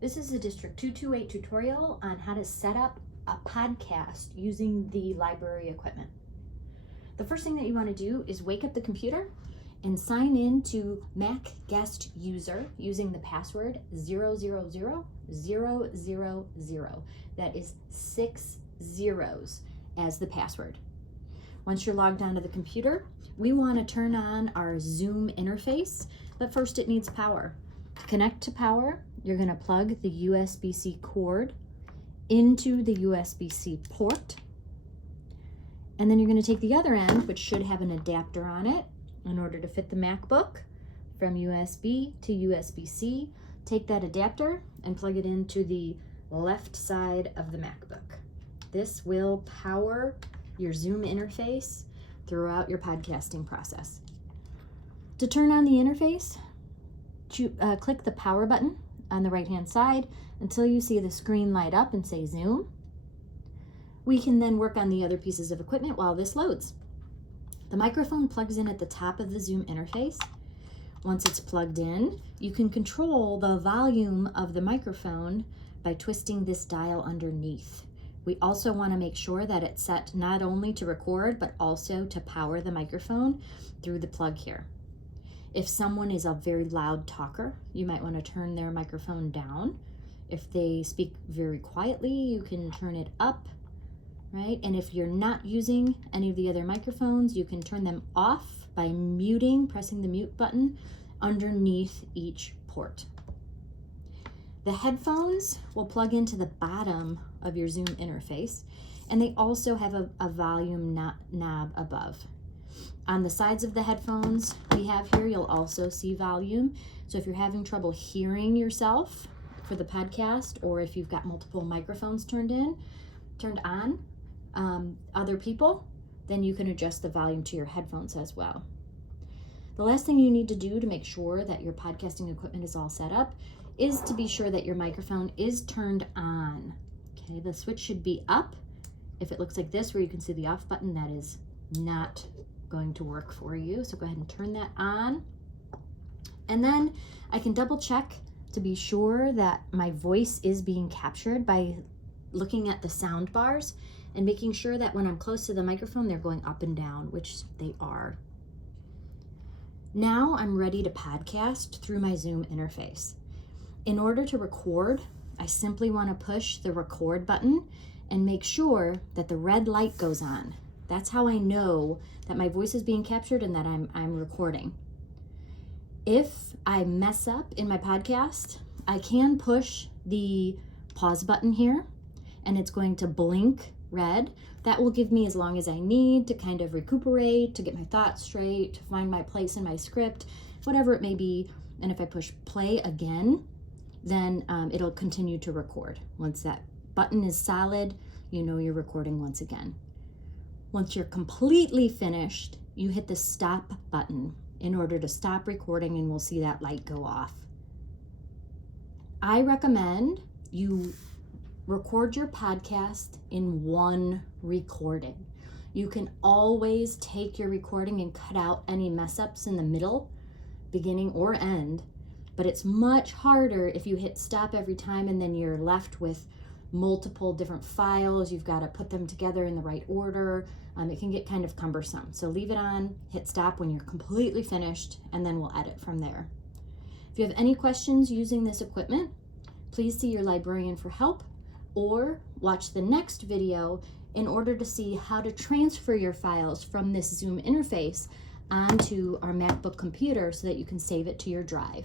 This is a District 228 tutorial on how to set up a podcast using the library equipment. The first thing that you want to do is wake up the computer and sign in to Mac Guest User using the password 000000. That is 6 zeros as the password. Once you're logged onto the computer, we want to turn on our Zoom interface, but first it needs power. To connect to power, you're going to plug the USB-C cord into the USB-C port, and then you're going to take the other end, which should have an adapter on it in order to fit the MacBook from USB to USB-C. Take that adapter and plug it into the left side of the MacBook. This will power your Zoom interface throughout your podcasting process. To turn on the interface, click the power button on the right hand side until you see the screen light up and say Zoom. We can then work on the other pieces of equipment while this loads. The microphone plugs in at the top of the Zoom interface. Once it's plugged in, you can control the volume of the microphone by twisting this dial underneath. We also want to make sure that it's set not only to record, but also to power the microphone through the plug here. If someone is a very loud talker, you might want to turn their microphone down. If they speak very quietly, you can turn it up, right? And if you're not using any of the other microphones, you can turn them off by pressing the mute button underneath each port. The headphones will plug into the bottom of your Zoom interface, and they also have a volume knob above. On the sides of the headphones we have here, you'll also see volume. So if you're having trouble hearing yourself for the podcast, or if you've got multiple microphones turned on, other people, then you can adjust the volume to your headphones as well. The last thing you need to do to make sure that your podcasting equipment is all set up is to be sure that your microphone is turned on. Okay, the switch should be up. If it looks like this, where you can see the off button, that is not going to work for you. So go ahead and turn that on. And then I can double check to be sure that my voice is being captured by looking at the sound bars and making sure that when I'm close to the microphone, they're going up and down, which they are. Now I'm ready to podcast through my Zoom interface. In order to record, I simply want to push the record button and make sure that the red light goes on. That's how I know that my voice is being captured and that I'm recording. If I mess up in my podcast, I can push the pause button here, and it's going to blink red. That will give me as long as I need to kind of recuperate, to get my thoughts straight, to find my place in my script, whatever it may be. And if I push play again, then it'll continue to record. Once that button is solid, you know you're recording once again. Once you're completely finished, you hit the stop button in order to stop recording, and we'll see that light go off. I recommend you record your podcast in one recording. You can always take your recording and cut out any mess ups in the middle, beginning or end, but it's much harder if you hit stop every time and then you're left with multiple different files. You've got to put them together in the right order. It can get kind of cumbersome. So leave it on, hit stop when you're completely finished, and then we'll edit from there. If you have any questions using this equipment, please see your librarian for help, or watch the next video in order to see how to transfer your files from this Zoom interface onto our MacBook computer so that you can save it to your drive.